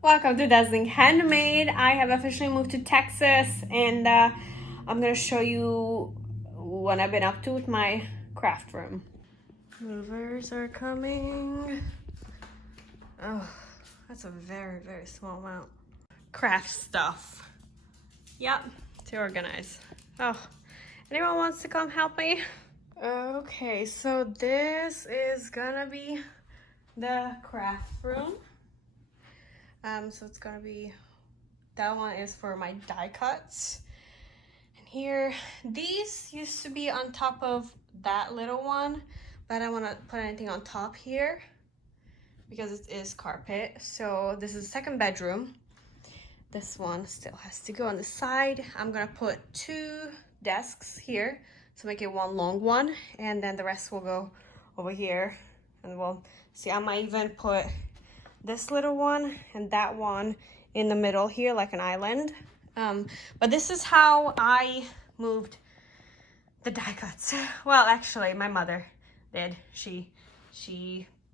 Welcome to Dazzling Handmade. I have officially moved to Texas and I'm gonna show you what I've been up to with my craft room. Movers are coming. Oh, that's a very, very small amount. Craft stuff. Yep, to organize. Oh, anyone wants to come help me? Okay, so this is gonna be the craft room. So it's gonna be, that one is for my die cuts. And here, these used to be on top of that little one, but I don't wanna put anything on top here because it is carpet. So this is the second bedroom. This one still has to go on the side. I'm gonna put 2 desks here to make it one long one, and then the rest will go over here. And we'll see, I might even put this little one and that one in the middle here like an island. But this is how I moved the die cuts. Well, actually my mother did. She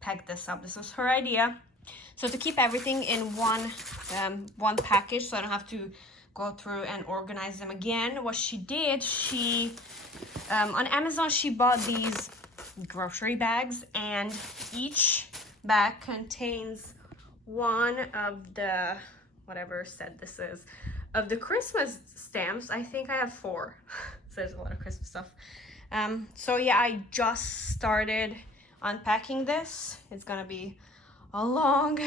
pegged this up. This was her idea. So to keep everything in one package, so I don't have to go through and organize them again, what she did, she on Amazon she bought these grocery bags, and each bag contains one of the, whatever set this is, of the Christmas stamps. I think I have 4. So there's a lot of Christmas stuff. So yeah, I just started unpacking this. It's gonna be a long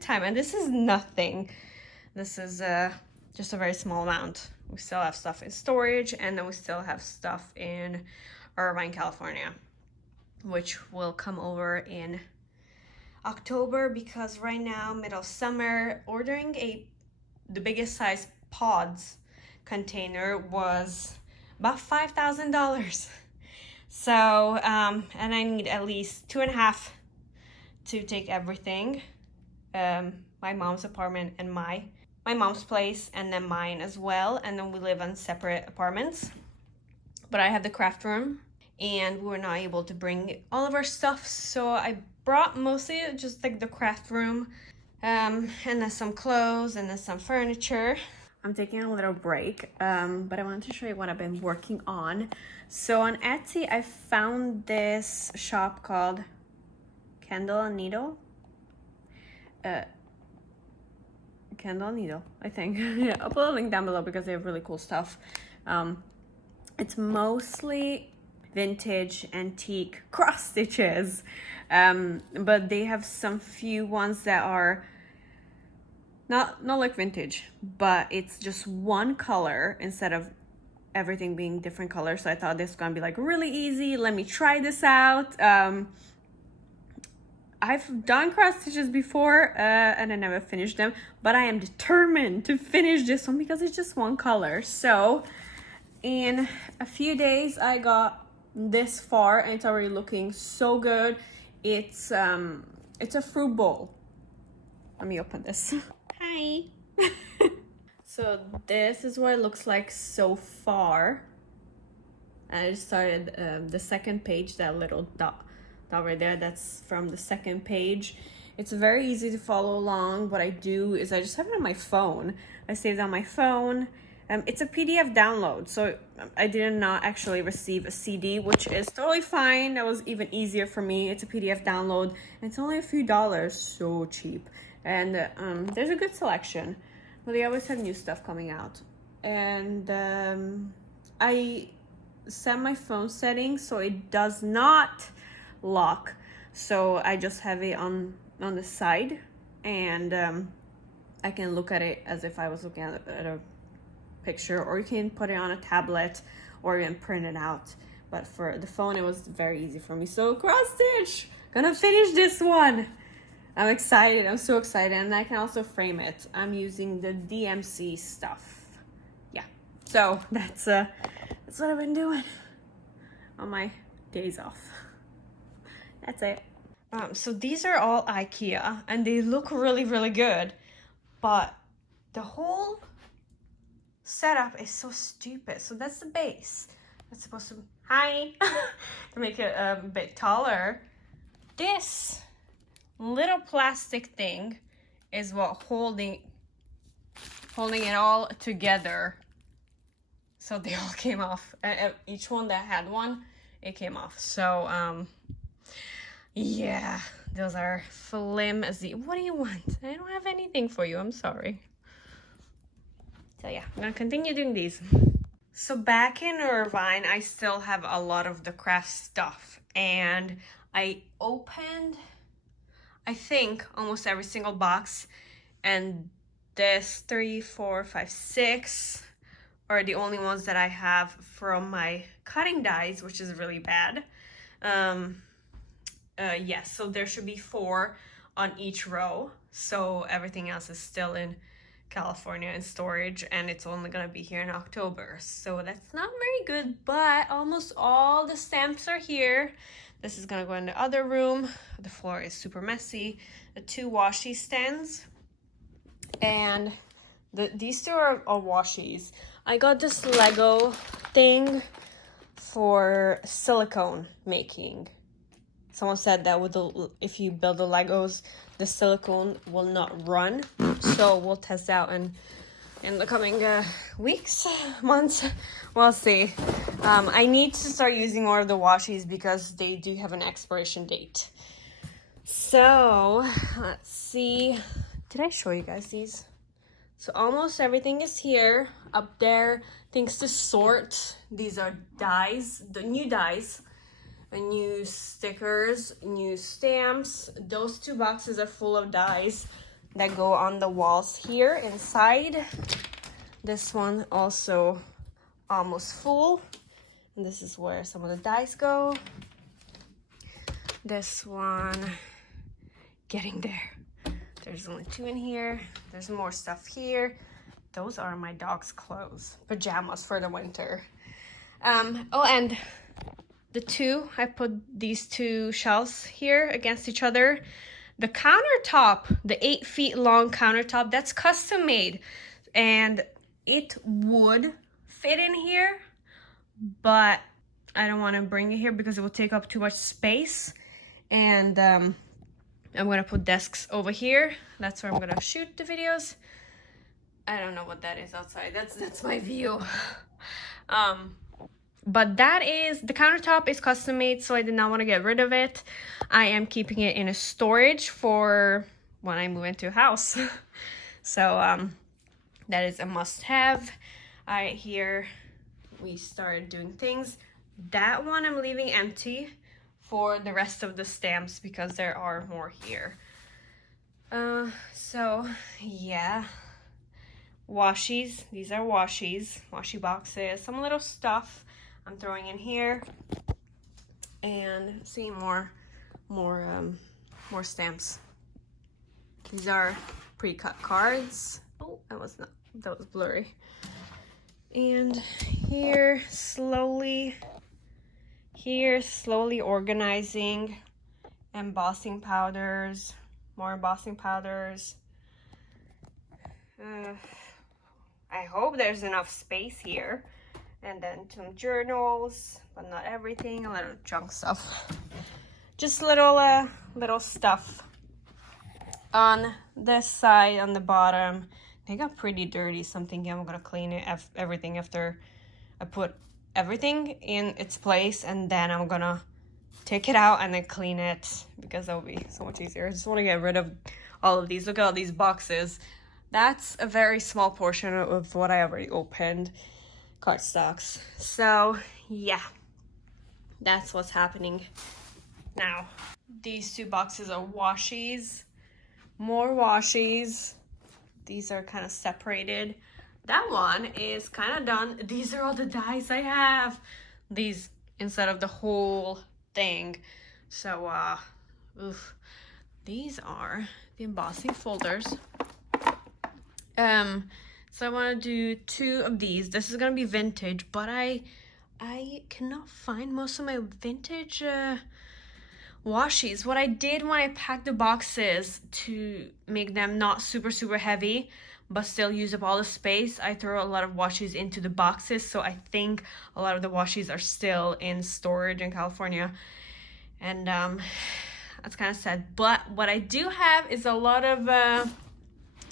time, and this is nothing. This is just a very small amount. We still have stuff in storage, and then we still have stuff in Irvine, California, which will come over in October, because right now, middle of summer, ordering the biggest size pods container was about $5,000. So and I need at least 2.5 to take everything, my mom's apartment and my mom's place, and then mine as well, and then we live on separate apartments. But I have the craft room, and we were not able to bring all of our stuff, so I brought mostly just like the craft room, and then some clothes, and then some furniture. I'm taking a little break, but I wanted to show you what I've been working on. So on Etsy, I found this shop called Candle and Needle. Candle and Needle, I think. Yeah, I'll put a link down below because they have really cool stuff. It's mostly vintage, antique cross stitches, but they have some few ones that are not like vintage, but it's just one color instead of everything being different colors. So I thought this was gonna be like really easy. Let me try this out. I've done cross stitches before and I never finished them, but I am determined to finish this one because it's just one color. So in a few days I got this far, and it's already looking so good. It's a fruit bowl. Let me open this. Hi. So this is what it looks like so far. I just started the second page, that little dot right there, that's from the second page. It's very easy to follow along. What I do is I just have it on my phone. I save it on my phone. It's a PDF download, so I did not actually receive a CD, which is totally fine. That was even easier for me. It's a PDF download, and it's only a few dollars, so cheap. And there's a good selection, but they always have new stuff coming out. And I set my phone settings so it does not lock, so I just have it on the side, and I can look at it as if I was looking at a picture, or you can put it on a tablet or even print it out. But for the phone, it was very easy for me. So cross stitch, gonna finish this one. I'm excited. I'm so excited, and I can also frame it. I'm using the DMC stuff. Yeah, so that's what I've been doing on my days off. That's it. So these are all Ikea, and they look really, really good, but the whole setup is so stupid. So that's the base. That's supposed to, hi, to make it a bit taller. This little plastic thing is what holding it all together. So they all came off. Each one that had one, it came off. So yeah, those are flimsy. What do you want? I don't have anything for you. I'm sorry. So yeah, I'm gonna continue doing these. So back in Irvine, I still have a lot of the craft stuff, and I opened, I think, almost every single box, and this 3, 4, 5, 6 are the only ones that I have from my cutting dies, which is really bad. Yes, so there should be 4 on each row, so everything else is still in California in storage, and it's only gonna be here in October, so that's not very good, but almost all the stamps are here. This is gonna go in the other room. The floor is super messy. The 2 washi stands, and these 2 are washies. I got this Lego thing for silicone making. Someone said that if you build the Legos, the silicone will not run. So we'll test out in the coming weeks, months. We'll see. I need to start using more of the washies because they do have an expiration date. So let's see. Did I show you guys these? So almost everything is here. Up there, things to sort. These are dies, the new dies. New stickers, new stamps. Those 2 boxes are full of dies that go on the walls here inside. This one also almost full. And this is where some of the dies go. This one, getting there. There's only 2 in here. There's more stuff here. Those are my dog's clothes, pajamas for the winter. Oh, and the 2, I put these 2 shelves here against each other. The countertop, the 8 feet long countertop, that's custom made. And it would fit in here, but I don't want to bring it here because it will take up too much space. And I'm gonna put desks over here. That's where I'm gonna shoot the videos. I don't know what that is outside. That's my view. But that is, the countertop is custom made, so I did not want to get rid of it. I am keeping it in a storage for when I move into a house. So that is a must have. Here we started doing things. That one I'm leaving empty for the rest of the stamps because there are more here. So yeah, washies. These are washies, washi boxes, some little stuff I'm throwing in here, and see more stamps. These are pre-cut cards. Oh, that was blurry. And here slowly organizing embossing powders, more embossing powders. I hope there's enough space here. And then some journals, but not everything, a little junk stuff. Just little stuff. On this side, on the bottom, they got pretty dirty, so I'm thinking I'm gonna clean everything after I put everything in its place, and then I'm gonna take it out and then clean it because that will be so much easier. I just want to get rid of all of these. Look at all these boxes. That's a very small portion of what I already opened. Cardstocks. So yeah, that's what's happening now. These 2 boxes are washies, more washies. These are kind of separated. That one is kind of done. These are all the dies I have, these instead of the whole thing. So these are the embossing folders. So I want to do 2 of these. This is gonna be vintage, but I cannot find most of my vintage washies. What I did when I packed the boxes to make them not super heavy but still use up all the space, I throw a lot of washies into the boxes. So I think a lot of the washies are still in storage in California, and that's kind of sad. But what I do have is a lot of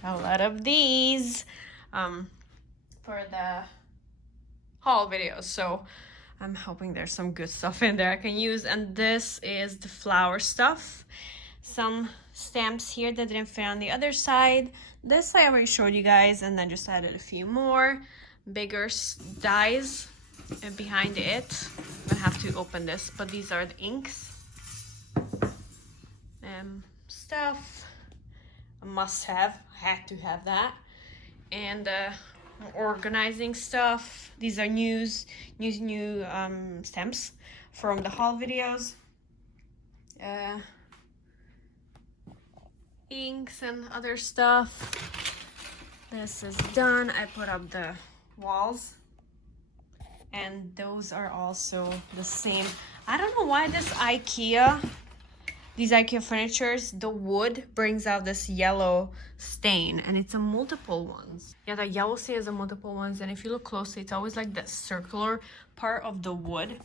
a lot of these for the haul videos, so I'm hoping there's some good stuff in there I can use. And this is the flower stuff. Some stamps here that didn't fit on the other side. This I already showed you guys, and then just added a few more bigger dies behind it. I'm gonna have to open this, but these are the inks. Stuff, a must-have. I had to have that. And organizing stuff. These are new stamps from the haul videos. Inks and other stuff. This is done. I put up the walls, and those are also the same. I don't know why these IKEA furnitures, the wood brings out this yellow stain, and it's a multiple ones. Yeah, the yellow stain is a multiple ones, and if you look closely, it's always like the circular part of the wood.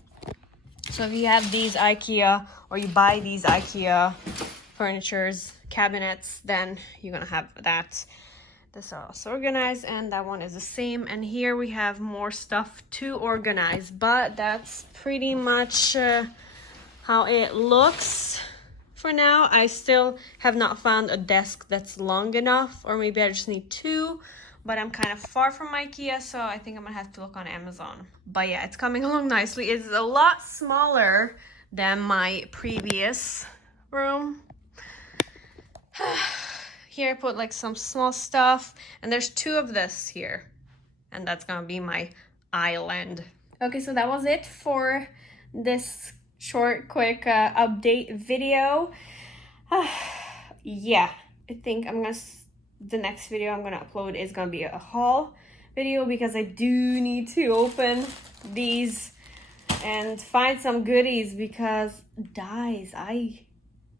So if you have these IKEA, or you buy these IKEA furnitures, cabinets, then you're gonna have that. This is also organized, and that one is the same. And here we have more stuff to organize, but that's pretty much how it looks. For now, I still have not found a desk that's long enough, or maybe I just need two, but I'm kind of far from IKEA, so I think I'm gonna have to look on Amazon. But yeah, it's coming along nicely. It's a lot smaller than my previous room. Here I put like some small stuff, and there's two of this here, and that's gonna be my island. Okay, so that was it for this short, quick update video. Yeah, I think the next video I'm gonna upload is gonna be a haul video, because I do need to open these and find some goodies, because dies, I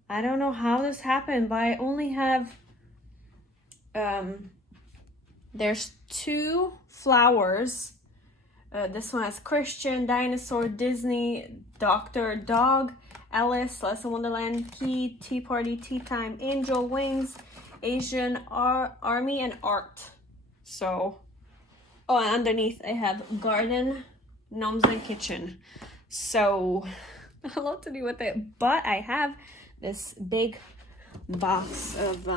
don't know how this happened, but I only have there's two flowers. This one has Christian, Dinosaur, Disney, Doctor, Dog, Alice, Lesson Wonderland, Key, Tea Party, Tea Time, Angel, Wings, Asian, Army, and Art. So, oh, and underneath I have Garden, Gnomes, and Kitchen. So, a lot to do with it. But I have this big box of,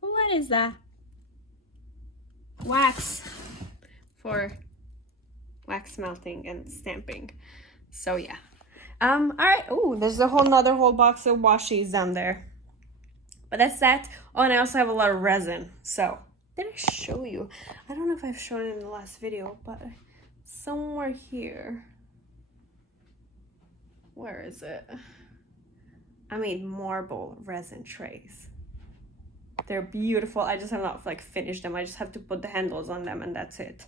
what is that? Wax. For wax melting and stamping. So yeah. All right. Oh, there's another whole box of washies down there. But that's that. Oh, and I also have a lot of resin. So did I show you? I don't know if I've shown it in the last video, but somewhere here. Where is it? I made marble resin trays. They're beautiful. I just have not like finished them. I just have to put the handles on them, and that's it.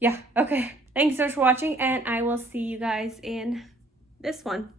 Yeah, okay. Thanks so much for watching, and I will see you guys in this one.